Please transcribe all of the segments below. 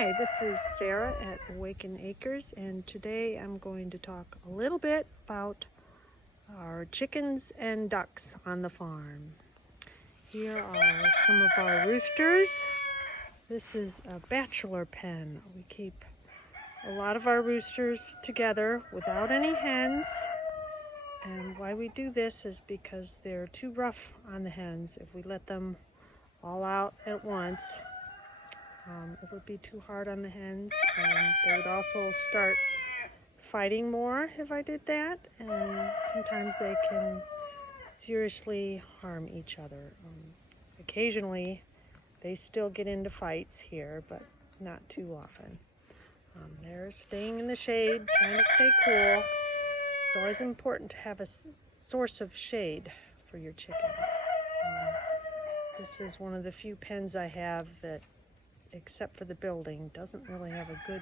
Hi, this is Sarah at Awaken Acres, and today I'm going to talk a little bit about our chickens and ducks on the farm. Here are some of our roosters. This is a bachelor pen. We keep a lot of our roosters together without any hens, and why we do this is because they're too rough on the hens. If we let them all out at once, it would be too hard on the hens, and they would also start fighting more if I did that, and sometimes they can seriously harm each other. Occasionally they still get into fights here, but not too often. They're staying in the shade, trying to stay cool. It's always important to have a source of shade for your chickens. This is one of the few pens I have that, except for the building, doesn't really have a good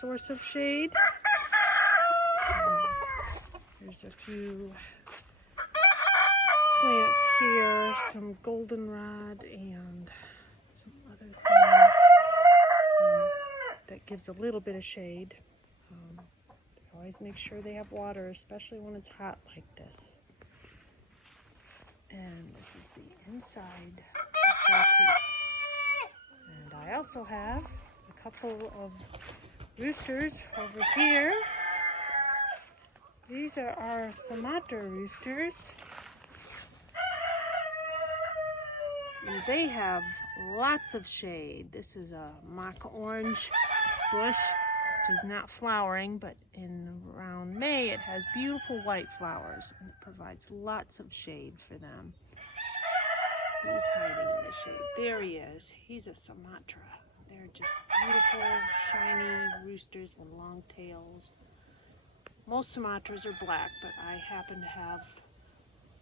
source of shade. There's a few plants here, some goldenrod and some other things that gives a little bit of shade. Always make sure they have water, especially when it's hot like this. And this is the inside of their coop. And I also have a couple of roosters over here. These are our Sumatra roosters. And they have lots of shade. This is a mock orange bush, which is not flowering, but in around May it has beautiful white flowers, and it provides lots of shade for them. He's hiding in the shade. There he is. He's a Sumatra. They're just beautiful, shiny roosters with long tails. Most Sumatras are black, but I happen to have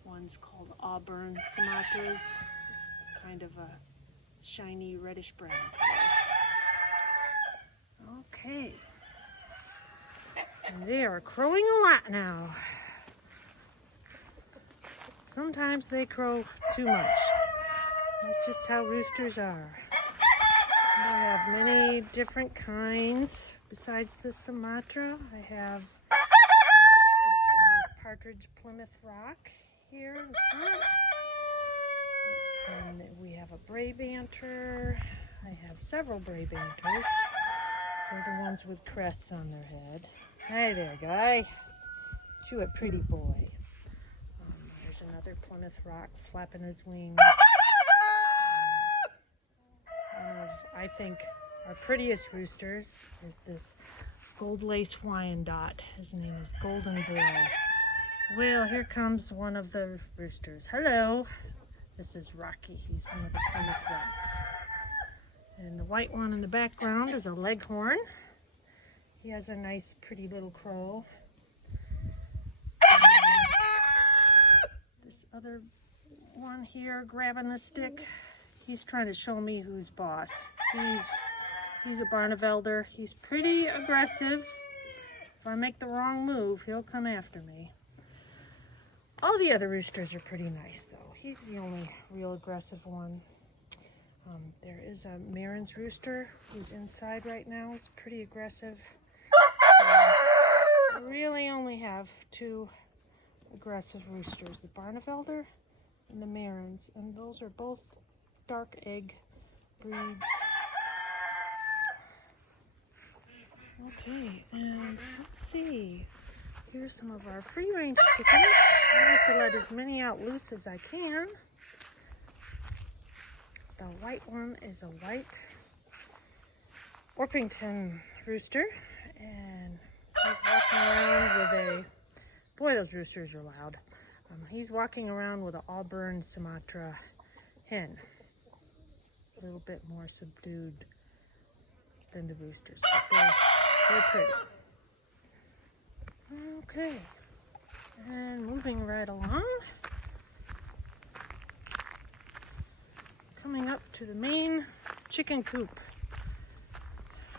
ones called auburn Sumatras, kind of a shiny reddish brown color. Okay. And they are crowing a lot now. Sometimes they crow too much. That's just how roosters are. I have many different kinds besides the Sumatra. I have Partridge Plymouth Rock here in front. And we have a Brabanter. I have several Brabanters. They're the ones with crests on their head. Hi there, guy. You a pretty boy. There's another Plymouth Rock flapping his wings. One of, I think, our prettiest roosters is this gold lace Wyandotte. His name is Golden Boy. Well, here comes one of the roosters. Hello. This is Rocky. He's one of the Plymouth Rocks. And the white one in the background is a Leghorn. He has a nice, pretty little crow. This other one here grabbing the stick, he's trying to show me who's boss. He's a Barnevelder. He's pretty aggressive. If I make the wrong move, he'll come after me. All the other roosters are pretty nice, though. He's the only real aggressive one. There is a Marin's rooster who's inside right now. He's pretty aggressive. So I really only have two aggressive roosters, the Barnevelder and the Marin's, and those are both dark egg breeds. Okay, and let's see. Here's some of our free-range chickens. I like to let as many out loose as I can. The white one is a white Orpington rooster, and he's walking around with a, boy, those roosters are loud. He's walking around with an auburn Sumatra hen, a little bit more subdued than the roosters, but they're pretty. Okay, and moving right along, coming up to the main chicken coop.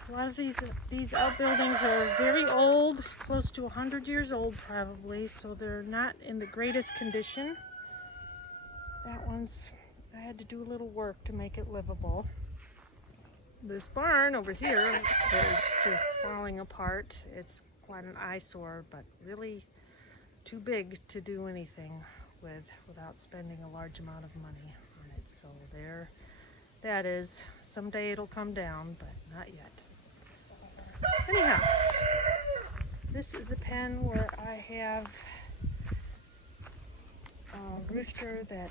A lot of these outbuildings are very old, close to 100 years old probably, so they're not in the greatest condition. That one's, I had to do a little work to make it livable. This barn over here is just falling apart. It's quite an eyesore, but really too big to do anything with without spending a large amount of money on it. So there that is. Someday it'll come down, but not yet. Anyhow, this is a pen where I have a rooster that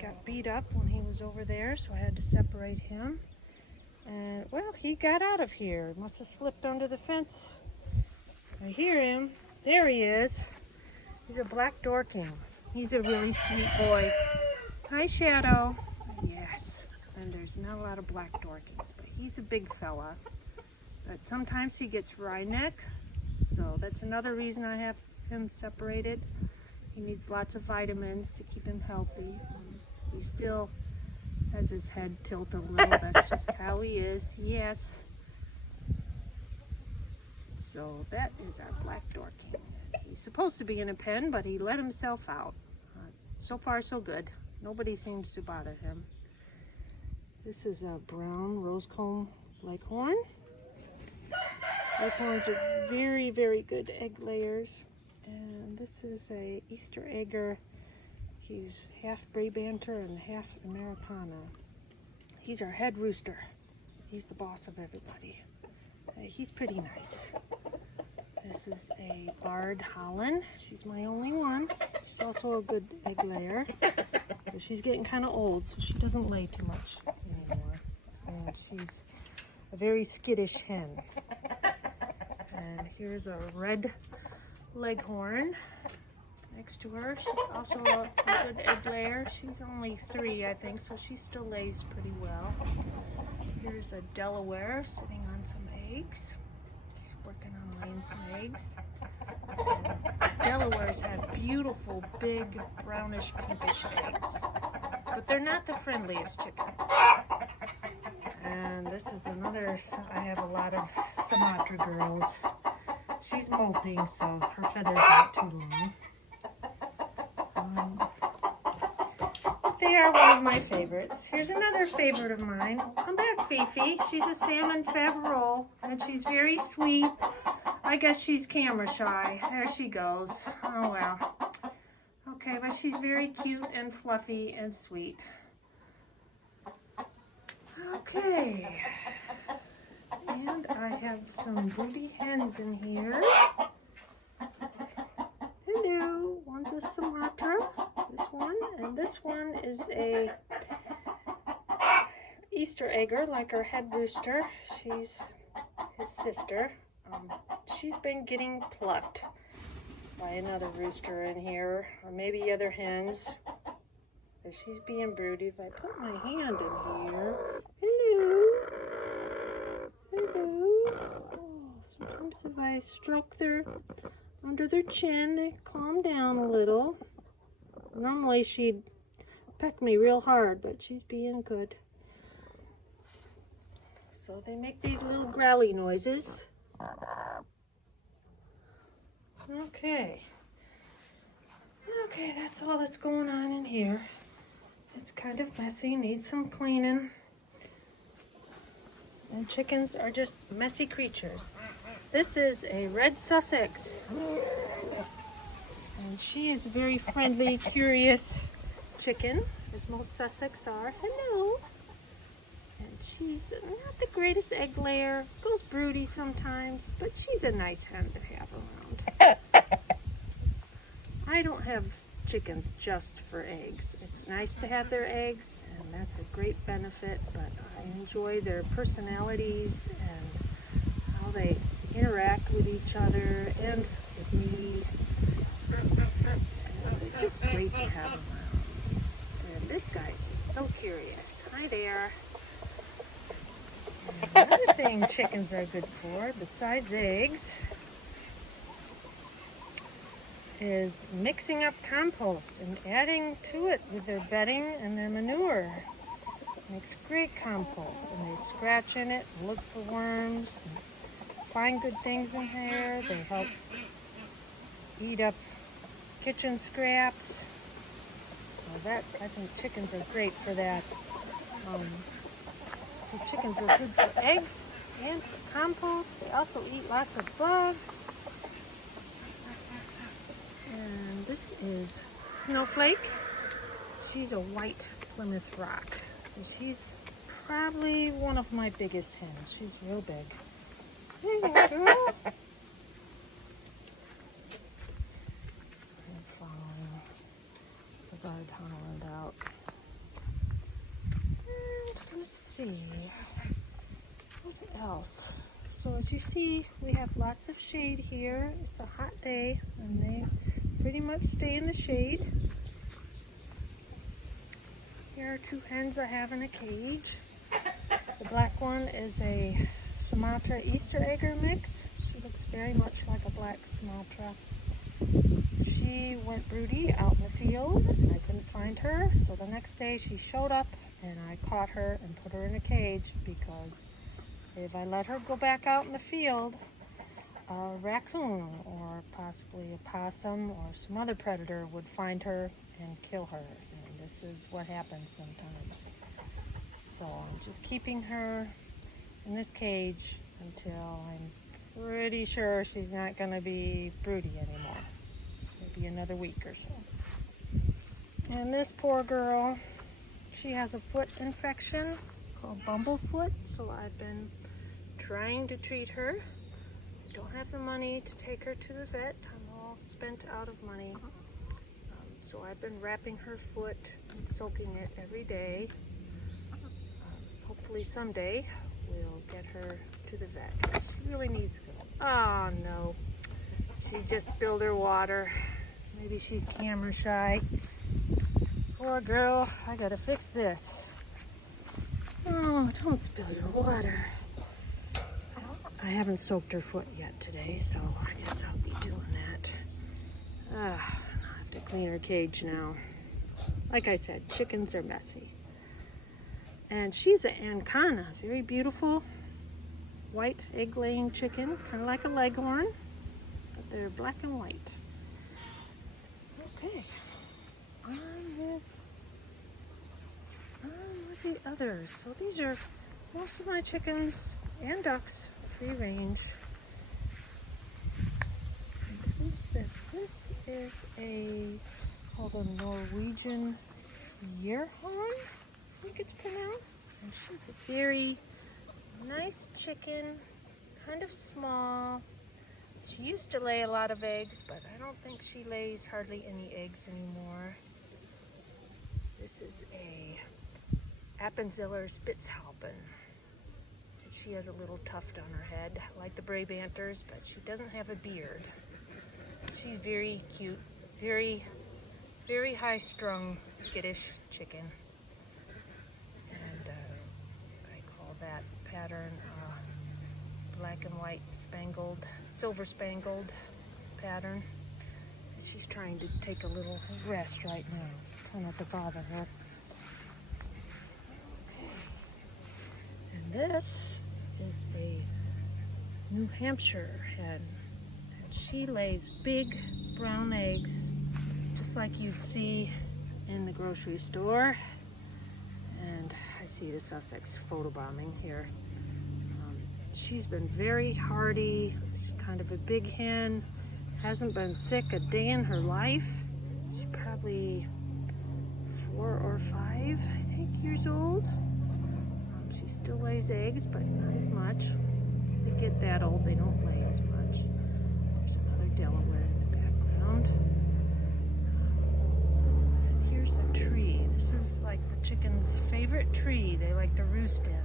got beat up when he was over there, so I had to separate him. And well, he got out of here. Must have slipped under the fence. I hear him. There he is. He's a black Dorking. He's a really sweet boy. Hi, Shadow. Yes. And there's not a lot of black Dorkings, but he's a big fella. But sometimes he gets wry neck, so that's another reason I have him separated. He needs lots of vitamins to keep him healthy. He still has his head tilted a little. That's just how he is. Yes. So that is our black Dorking. He's supposed to be in a pen, but he let himself out. So far, so good. Nobody seems to bother him. This is a brown rosecomb leghorn. Leghorns are very, very good egg layers. And this is a Easter egger. He's half Brabanter and half Americana. He's our head rooster. He's the boss of everybody. He's pretty nice. This is a barred Holland. She's my only one. She's also a good egg layer. But she's getting kind of old, so she doesn't lay too much anymore. And she's a very skittish hen. And here's a red leghorn next to her. She's also a good egg layer. She's only 3, I think, so she still lays pretty well. Here's a Delaware sitting on some eggs. She's working on laying some eggs. And Delawares have beautiful, big, brownish, pinkish eggs. But they're not the friendliest chickens. And this is another, I have a lot of Sumatra girls. She's molting, so her feathers aren't too long. They are one of my favorites. Here's another favorite of mine. Come back, Fifi. She's a salmon Faverolles, and she's very sweet. I guess she's camera shy. There she goes. Oh, well. Okay, but she's very cute and fluffy and sweet. Okay. And I have some broody hens in here. Hello. One's a Sumatra, this one, and this one is a Easter egger, like our head rooster. She's his sister. She's been getting plucked by another rooster in here, or maybe other hens. But she's being broody. If I put my hand in here, hello. Oh, sometimes if I stroke their under their chin, they calm down a little. Normally she'd peck me real hard, but she's being good. So they make these little growly noises. Okay. Okay, that's all that's going on in here. It's kind of messy, needs some cleaning. And chickens are just messy creatures. This is a red Sussex. And she is a very friendly, curious chicken, as most Sussex are. Hello. And she's not the greatest egg layer, goes broody sometimes, but she's a nice hen to have around. I don't have chickens just for eggs. It's nice to have their eggs, and that's a great benefit, but I enjoy their personalities and how they interact with each other and with me. They're just great to have around. And this guy's just so curious. Hi there. And another thing chickens are good for, besides eggs, is mixing up compost and adding to it with their bedding and their manure. Makes great compost, and they scratch in it and look for worms and find good things in there. They help eat up kitchen scraps. So that, I think chickens are great for that. The chickens are good for eggs and for compost. They also eat lots of bugs. And this is Snowflake. She's a white Plymouth Rock. And she's probably one of my biggest hens. She's real big. Hey there, girl. I'm following the bird holland out. And let's see. What else? So as you see, we have lots of shade here. It's a hot day and they pretty much stay in the shade. Here are two hens I have in a cage. The black one is a Sumatra Easter egger mix. She looks very much like a black Sumatra. She went broody out in the field and I couldn't find her. So the next day she showed up and I caught her and put her in a cage because if I let her go back out in the field, a raccoon or possibly a possum or some other predator would find her and kill her. And this is what happens sometimes. So I'm just keeping her in this cage until I'm pretty sure she's not going to be broody anymore. Maybe another week or so. And this poor girl, she has a foot infection called bumblefoot, so I've been trying to treat her. I don't have the money to take her to the vet. I'm all spent out of money. So I've been wrapping her foot and soaking it every day. Hopefully someday we'll get her to the vet. She really needs to go. Oh no, she just spilled her water. Maybe she's camera shy. Poor girl, I gotta fix this. Oh, don't spill your water. I haven't soaked her foot yet today, so I guess I'll be doing that. I have to clean her cage now. Like I said, chickens are messy. And she's an Ancana, very beautiful white egg-laying chicken, kind of like a leghorn, but they're black and white. Okay, on with the others. So these are most of my chickens and ducks, free range. And who's this? This is called a Norwegian Yearhorn, I think it's pronounced. And she's a very nice chicken, kind of small. She used to lay a lot of eggs, but I don't think she lays hardly any eggs anymore. This is a Appenzeller Spitzhauben. And she has a little tuft on her head, like the Brabanters, but she doesn't have a beard. She's very cute, very high-strung, skittish chicken. And I call that pattern black and white spangled, silver spangled pattern. And she's trying to take a little rest right now. Try not to bother her. Okay. And this is a New Hampshire hen. And she lays big brown eggs, just like you'd see in the grocery store. And I see the Sussex photobombing here. She's been very hardy. She's kind of a big hen. Hasn't been sick a day in her life. She's probably 4 or 5, I think, years old. She still lays eggs, but not as much. Once they get that old, they don't lay as much. There's another Delaware in the background. And here's a tree. This is like the chicken's favorite tree they like to roost in,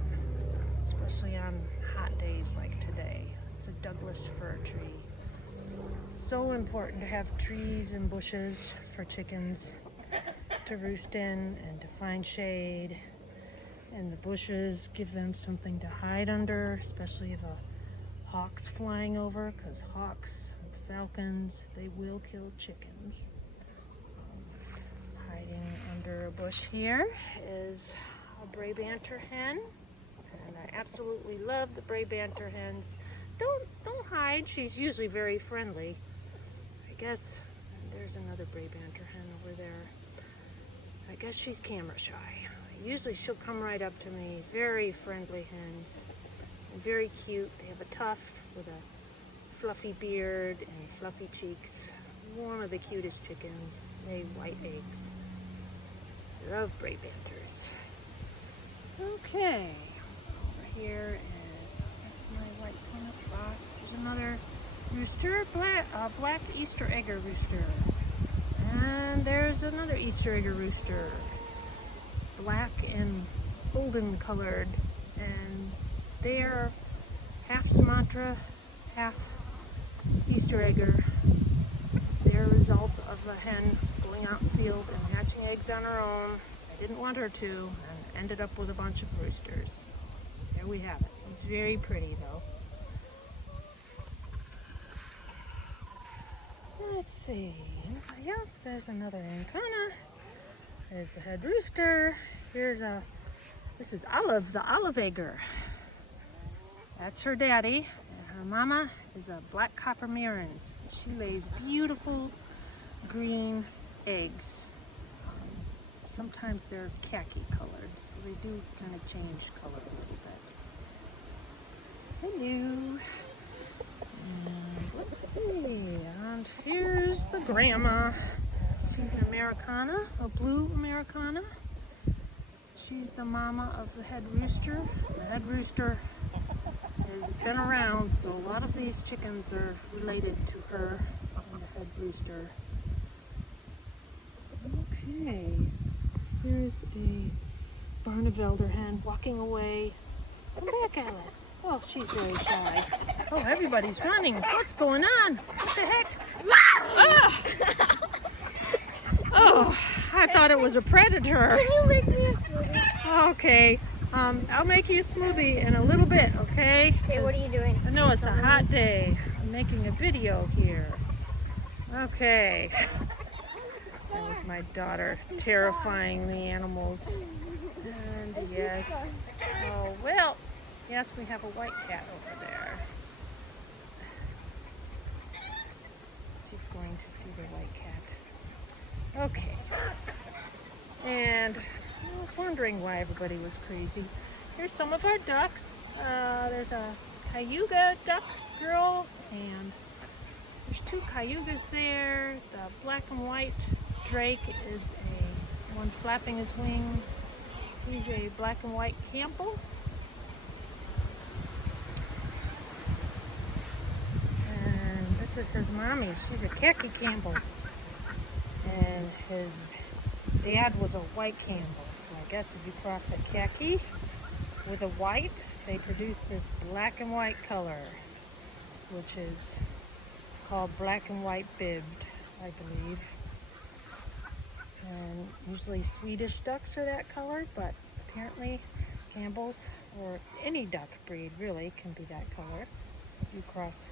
especially on hot days like today. It's a Douglas fir tree. It's so important to have trees and bushes for chickens to roost in and to find shade. And the bushes give them something to hide under, especially if a hawk's flying over, because hawks and falcons, they will kill chickens. Hiding under a bush here is a Brabanter hen. And I absolutely love the Brabanter hens. Don't hide. She's usually very friendly. I guess there's another Brabanter hen over there. I guess she's camera shy. Usually she'll come right up to me. Very friendly hens. And very cute. They have a tuft with a fluffy beard and fluffy cheeks. One of the cutest chickens. Lay white eggs. Love Brave Banters. Okay. Over here is, that's my white peanut boss. There's another rooster, black Easter egger rooster. And there's another Easter egger rooster. Black and golden colored, and they are half Sumatra, half Easter egger. They're a result of a hen going out in the field and hatching eggs on her own. I didn't want her to, and ended up with a bunch of roosters. There we have it. It's very pretty though. Let's see, anybody else? There's another Ancona. There's the head rooster. This is Olive, the olive egger. That's her daddy. And her mama is a black copper Marans. She lays beautiful green eggs. Sometimes they're khaki colored, so they do kind of change color a little bit. Hello. And let's see, and here's the grandma. She's an Americana, a blue Americana. She's the mama of the head rooster. The head rooster has been around, so a lot of these chickens are related to her and the head rooster. Okay, here's a Barnevelder hen walking away. Come back, Alice. Oh, she's very shy. Oh, everybody's running. What's going on? What the heck? Ah! Oh, I thought it was a predator. Can you make me a smoothie? Okay, I'll make you a smoothie in a little bit, okay? Okay, what are you doing? I know it's a hot day. I'm making a video here. Okay. That was my daughter terrifying the animals. And yes. Oh, well, yes, we have a white cat over there. She's going to see the white cat. Okay, and I was wondering why everybody was crazy. Here's some of our ducks. There's a Cayuga duck girl, and there's two Cayugas there. The black and white drake is one flapping his wing. He's a black and white Campbell. And this is his mommy. She's a khaki Campbell. And his dad was a white Campbell. So I guess if you cross a khaki with a white, they produce this black and white color, which is called black and white bibbed, I believe. And usually Swedish ducks are that color, but apparently Campbell's, or any duck breed really, can be that color. If you cross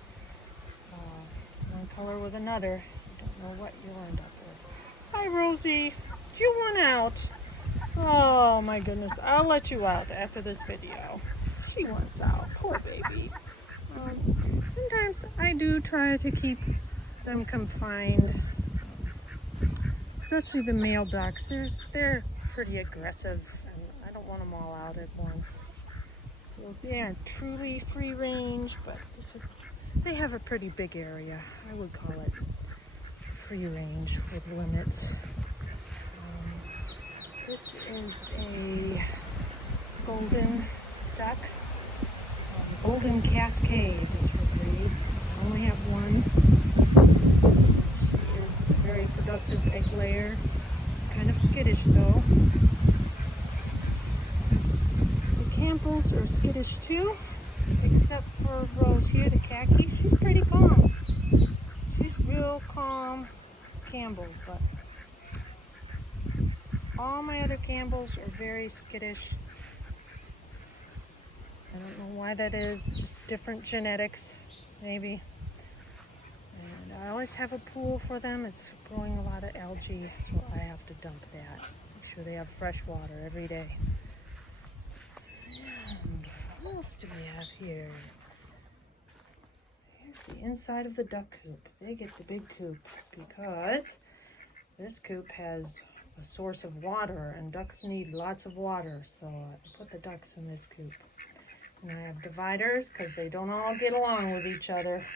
one color with another, you don't know what you'll end up with. Hi, Rosie. You went out. Oh my goodness. I'll let you out after this video. She wants out. Poor baby. Sometimes I do try to keep them confined, especially the male ducks. They're pretty aggressive, and I don't want them all out at once. So they aren't truly free range, but it's just they have a pretty big area. I would call it free range with limits. This is a golden duck. Golden Cascade is her breed. I only have one. She is a very productive egg layer. She's kind of skittish though. The Campbells are skittish too, except for Rose here, the khaki. She's pretty calm. She's real calm Campbell, but all my other Campbells are very skittish. I don't know why that is, just different genetics, maybe. And I always have a pool for them. It's growing a lot of algae, so I have to dump that. Make sure they have fresh water every day. And what else do we have here? Here's the inside of the duck coop. They get the big coop because this coop has a source of water, and ducks need lots of water, so I put the ducks in this coop. And I have dividers because they don't all get along with each other.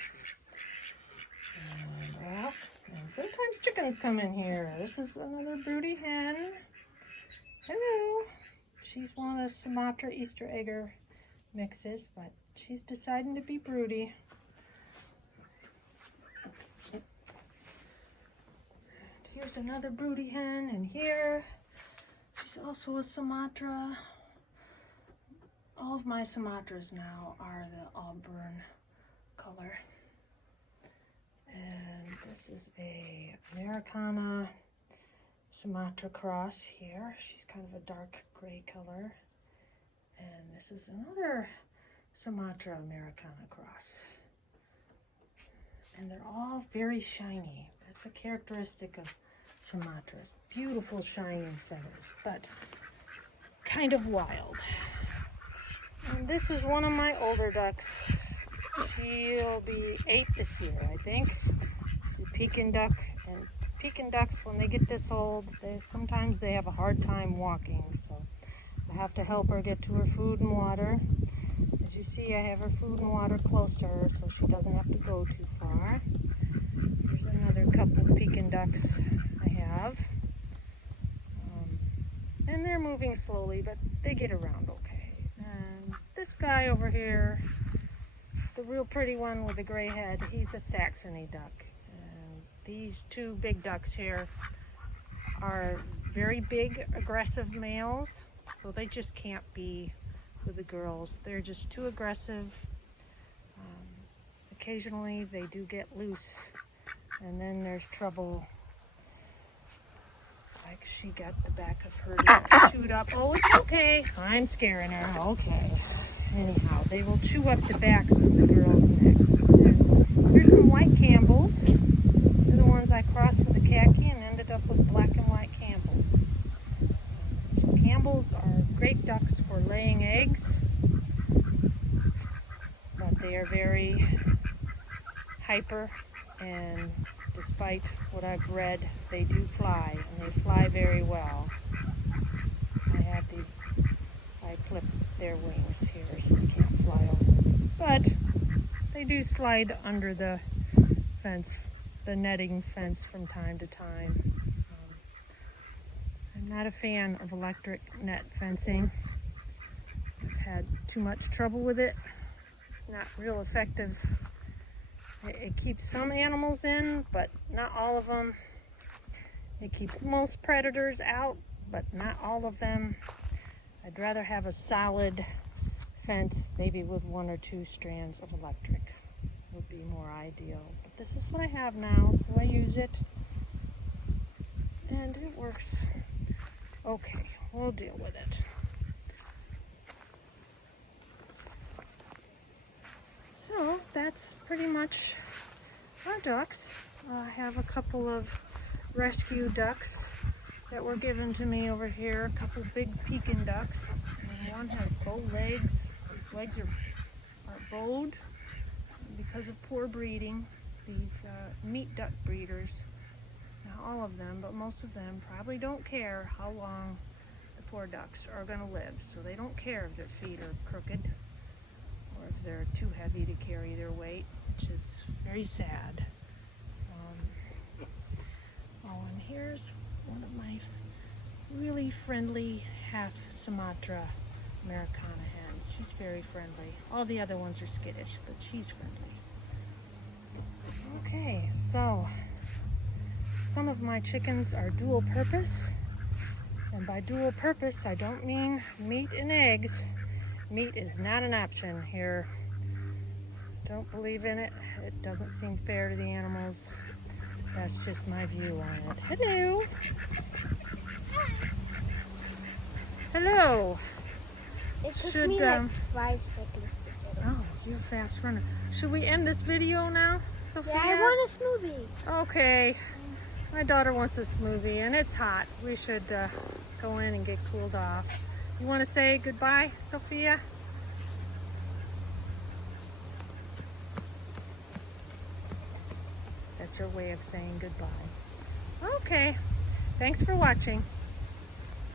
And sometimes chickens come in here. This is another broody hen. Hello. She's one of the Sumatra Easter egger mixes, but she's deciding to be broody. And here's another broody hen, and here she's also a Sumatra. All of my Sumatras now are the auburn color. And this is a Americana Sumatra cross here. She's kind of a dark gray color. And this is another Sumatra Americana cross. And they're all very shiny. That's a characteristic of Sumatras. Beautiful shining feathers, but kind of wild. And this is one of my older ducks. She'll be 8 this year, I think. She's a Pekin duck, and Pekin ducks, when they get this old, sometimes they have a hard time walking, so I have to help her get to her food and water. As you see, I have her food and water close to her, so she doesn't have to go too far. There's another couple of Pekin ducks I have. And they're moving slowly, but they get around okay. And this guy over here, the real pretty one with the gray head, he's a Saxony duck. And these two big ducks here are very big, aggressive males, so they just can't be with the girls. They're just too aggressive. Occasionally they do get loose, and then there's trouble. Like she got the back of her chewed up. Oh, it's okay. I'm scaring her. Okay. Anyhow, they will chew up the backs of the girls' necks. And here's some white Campbells. They're the ones I crossed with the khaki and ended up with black and white Campbells. So Campbells are great ducks for laying eggs, but they are very hyper, and despite what I've read, they do fly, and they fly very well. I have these, I clip their wings here so they can't fly over. But they do slide under the fence, the netting fence from time to time. I'm not a fan of electric net fencing. I've had too much trouble with it. It's not real effective. It keeps some animals in, but not all of them. It keeps most predators out, but not all of them. I'd rather have a solid fence, maybe with 1 or 2 strands of electric. Would be more ideal. But this is what I have now, so I use it. And it works. Okay, we'll deal with it. So that's pretty much our ducks. I have a couple of rescue ducks that were given to me over here. A couple big Pekin ducks. And one has bow legs. His legs are bowed because of poor breeding. These meat duck breeders, not all of them, but most of them probably don't care how long the poor ducks are going to live. So they don't care if their feet are crooked, or if they're too heavy to carry their weight, which is very sad. And here's one of my really friendly half Sumatra Americana hens. She's very friendly. All the other ones are skittish, but she's friendly. Okay, so some of my chickens are dual purpose. And by dual purpose, I don't mean meat and eggs. Meat is not an option here. Don't believe in it. It doesn't seem fair to the animals. That's just my view on it. Hello. Hello. It took me like 5 seconds to get it. Oh, you're a fast runner. Should we end this video now, Sophia? Yeah, I want a smoothie. Okay. My daughter wants a smoothie, and it's hot. We should go in and get cooled off. You want to say goodbye, Sophia? That's her way of saying goodbye. Okay. Thanks for watching.